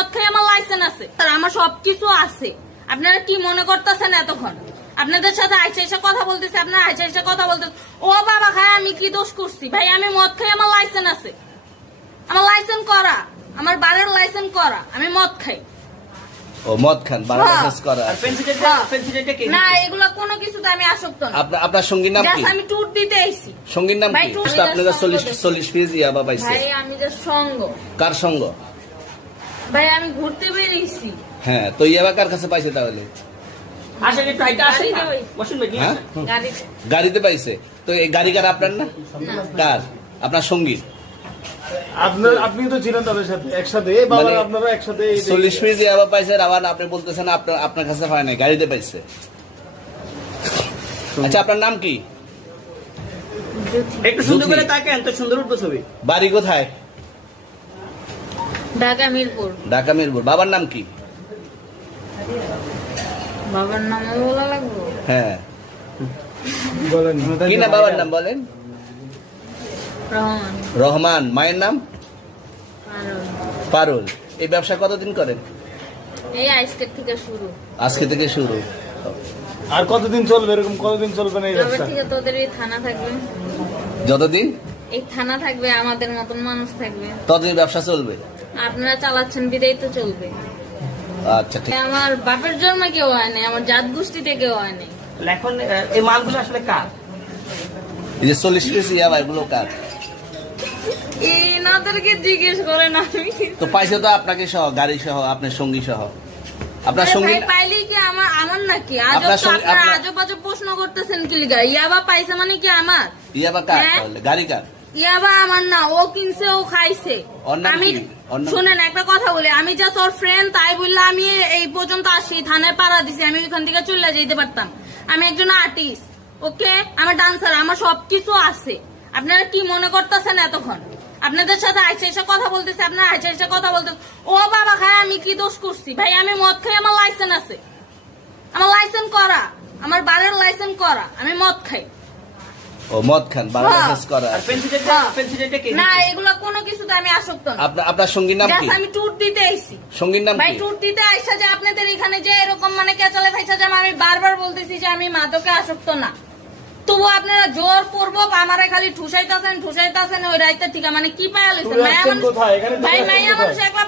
মদ খাই, আমার লাইসেন্স আছে, আর আমার সবকিছু আছে। আপনারা কি মনে করতেছেন এতক্ষণ? আপনাদের সাথে আইসা এসে কথা বলতেছে, আপনারা আইসা এসে কথা বলতেছে ও বাবা খায় আমি কি দোষ করছি? ভাই আমি মদ খাই, আমার লাইসেন্স আছে, আমার লাইসেন্স করা, আমার বারের লাইসেন্স করা, আমি মদ খাই। ও মদ খান, বারো লাইসেন্স করা। না এগুলা কোনো কিছুতে আমি আসক্ত না। আপনার সঙ্গীর নাম কি? আমি ট্যুর দিতে আইছি। সঙ্গীর নাম কি? আপনাদের 40 পিস ইয়াবা পাইছে। ভাই আমি যে সঙ্গ। কার সঙ্গ? ভাই আমি ঘুরতে বেরিয়েছি। হ্যাঁ, তো ইয়াবা কার কাছে পাইছে তাহলে? আসেন একটু হাইটা আসেন না। বসুন ভাই। হ্যাঁ? গাড়িতে। গাড়িতে পাইছে। তো এই গাড়ি কার, আপনার না? কার? আপনার সঙ্গী। আপনি তো ছিলেন তাদের সাথে একসাথে, বাবা আপনারা একসাথে 40 পিস ইয়াবা পাইছে, আবার আপনি বলতেছেন আপনার কাছে হয় নাই, গাড়িতে পাইছে। আচ্ছা আপনার নাম কি? একটু সুন্দর করে তাকান তো, সুন্দর উঠবো ছবি। বাড়ি কোথায়? ঢাকা মিরপুর। ঢাকা মিরপুর। বাবার নাম কি? বাবার নাম বলা লাগবে? হ্যাঁ, বলেন কি না বাবার নাম বলেন? রহমান। রহমান। মায়ের নাম? পারুল। পারুল। এই ব্যবসা কতদিন করেন? এই আজকের থেকে শুরু। আজকে থেকে শুরু। আর কতদিন চলবে এরকম? কতদিন চলবে না এই তবে ব্যবসা? থেকে তোদের এই থানা থাকবে, যতদিন এই থানা থাকবে, আমাদের মতন মানুষ থাকবে, ততদিন ব্যবসা চলবে। আপনারা চালাচ্ছেন বিদায় তো চলবে। আচ্ছা ঠিক। আমার বাপের জন্মে কেউ হয় নাই, আমার জাত গোষ্ঠীতে কেউ হয় নাই। এখন এই মালগুলো আসলে কার? এই যে 40 পিস ইয়াবা এগুলো কার? এনাদেরকে জিজ্ঞেস করেন, আমি তো পাইছে তো আপনাকে সহ, গাড়ি সহ, আপনার সঙ্গী সহ। আপনার সঙ্গী পাইলে কি আমার নাকি? আপনার আজব তো সঙ্গে- আপনারা আপনার- আজব আজব প্রশ্ন করতেছেন কি লিগা? ইয়াবা পাইছে মানে কি আমার? ইয়াবা কার হ্যাঁ? তাহলে? গাড়ি কার? ইয়াবা আমার না, ও কিনছে, ও খাইছে। ওর নাম আমি কি? ওর নাম- শুনেন একটা কথা বলি, আমি জাস্ট ওর ফ্রেন্ড, তাই বললে আমি এই পর্যন্ত আসি, থানায় পাড়া দিছি, আমি ওইখান থেকে চলে যেতে পারতাম। আমি একজন আর্টিস্ট, ওকে, আমার ডান্সার, আমার সবকিছু আছে। আপনারা কি মনে করতেছেন এতক্ষণ? আপনাদের সাথে আইসা এসে কথা বলতেছে, আপনারা আইসা এসে কথা বলতেছে ও বাবা খায় আমি কি দোষ করছি? ভাই আমি মদ খাই, আমার লাইসেন্স আছে, আমার লাইসেন্স করা, আমার বারের লাইসেন্স করা, আমি মদ খাই। ও মদ খান, বারো লাইসেন্স করা। আর পেন্সিলটা কে? না এগুলা কোনো কিছুতে আমি আসক্ত না। আপনার সঙ্গীর নাম কি? Just আমি ট্যুর দিতে আইছি। সঙ্গীর নাম ভাই কি? ট্যুর দিতে আইসা যে আপনাদের এখানে যে এরকম মানে কেচালে ফাইসা যে আমি বারবার বলতেছি যে আমি মাদকে আসক্ত না, তবু আপনারা জোর পূর্বক আমারে খালি ঠুসাইতাছেন ওই রাইতে থেকে, মানে কি পায়া লইছেন? তুই আসছেন কোথায়? এখানে তুই ভাই আসছেন মাইয়া কোথায়? মানুষ একলা